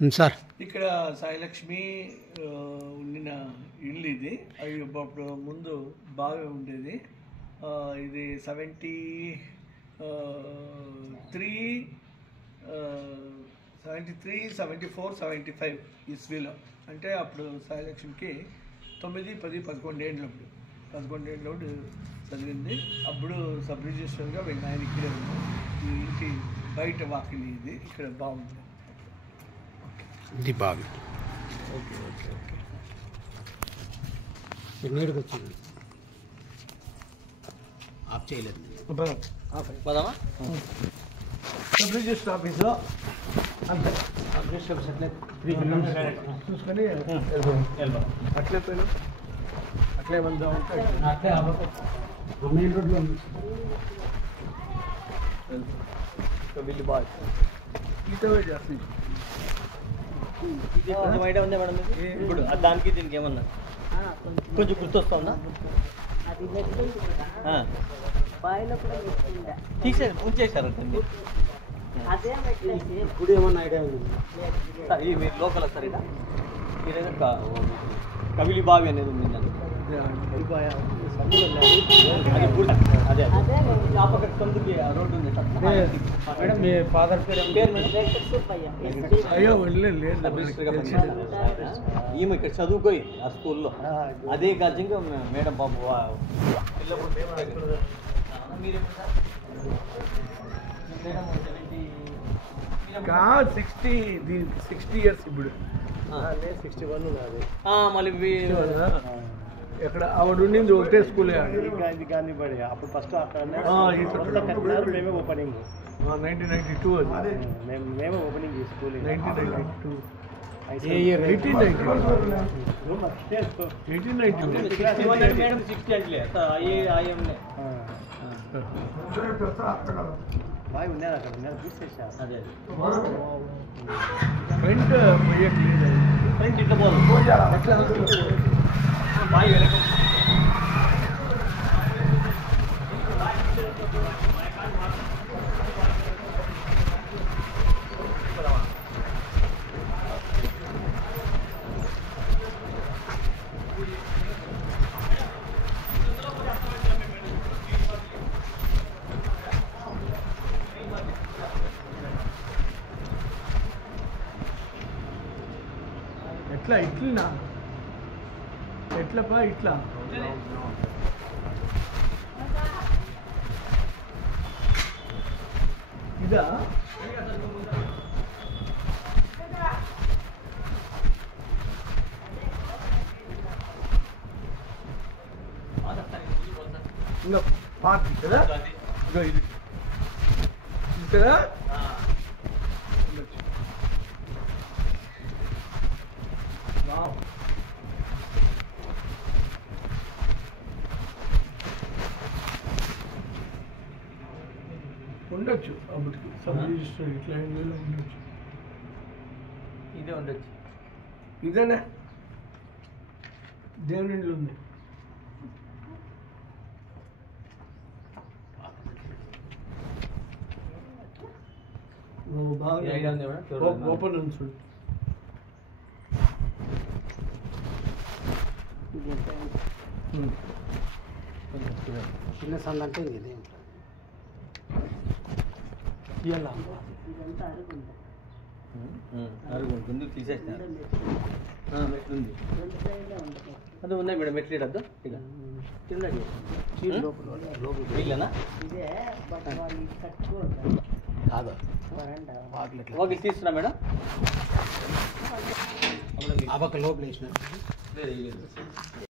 Sir ఇక్కడ సాయిలక్ష్మి ఉండిన ఇల్లు ఇది. అవి అప్పుడు ముందు బాగా ఉండేది. ఇది 73, 74, 75 ఇస్వీలో. అంటే అప్పుడు సాయిలక్ష్మికి 9, 10, 11 ఏళ్ళప్పుడు చదివింది. అప్పుడు సబ్ రిజిస్టర్గా వీళ్ళ ఆయన ఇక్కడే ఉన్నారు. ఈ ఇంటి బయట వాకిలి ఇది. ఇక్కడ బాగుంది. ఇది బాగా ఓకే ఓకే ఓకే నీడుగా వచ్చింది. ఆఫ్ చేయలేదు. పోదామా? సబ్ రిజిస్టర్ ఆఫీస్లో అంతే. సబ్ రిజిస్టర్ ఆఫీస్ అట్లే 3 కిలోమీటర్స్ చూసుకొని వెళ్దాం. అట్లే పోయినా అట్లే వెళ్దాం. అట్లే మెయిన్ రోడ్లో వీళ్ళు బాగా ఈతవే చేస్తుంది. కొంచెం ఐడియా ఉందా మేడం మీకు? ఇప్పుడు దానికి దీనికి ఏమన్నా కొంచెం గుర్తొస్తుందా? తీసేది ఉంచేసారు ఇప్పుడు ఏమన్నా ఐడియా ఉంది సార్? ఈ మీరు లోకల్ సార్ ఇలా మీరేదో కవిలి బావి అనేది ఉంది. అదే ఆ పక్క కొందరికి రోడ్డు ఉంది సార్. మేడం మీ ఫాదర్ పేరు అయ్యో లేదు. ఈమె ఇక్కడ చదువుకోయి ఆ స్కూల్లో. అదే గజ్జంగా మేడం బాబు కా 60 ఇయర్స్ ఇప్పుడు. 61 మళ్ళీ ఎక్కడ ఆవిడ ఉండింది ఒకటే స్కూలే. గాంధీబడి అప్పుడు ఫస్ట్ అక్కడ మేమే ఓపెనింగ్ 1992 అది. మేమే ఓపెనింగ్ స్కూల్ 1992. 1892 మేడం 60 అంటే ఐఎంలే బాగా ఉండేది అక్కడ ఉండేది తీసేసారు. అదే ఫ్రంట్ పోయట్లేదు. ఫ్రెండ్ ఇట్లా పోదు బాయ్ వెల్కమ్. ఎట్లా ఇట్లా ఎట్లపా ఇట్లా ఇదా? ఇంకా పార్క్ కదా. ఇది కదా. ఉండొచ్చు అప్పటికి సబ్ రిజిస్టర్ ఇట్లా ఉండొచ్చు. ఇదే ఉండొచ్చు. ఇదేనా దేవుని ఇంట్లో ఉంది. బాగా ఓపెన్ ఉంది చూడు. చిన్న సంద అంటే ఇది అరుగుంటుంది తీసేసినారు. మెట్లుంది అది ఉన్నాయి మేడం. మెట్లు అద్దు ఇక వీళ్ళనా కాదు వాకి తీస్తున్నా మేడం. ఆ పక్క లోపల వేసిన లేదు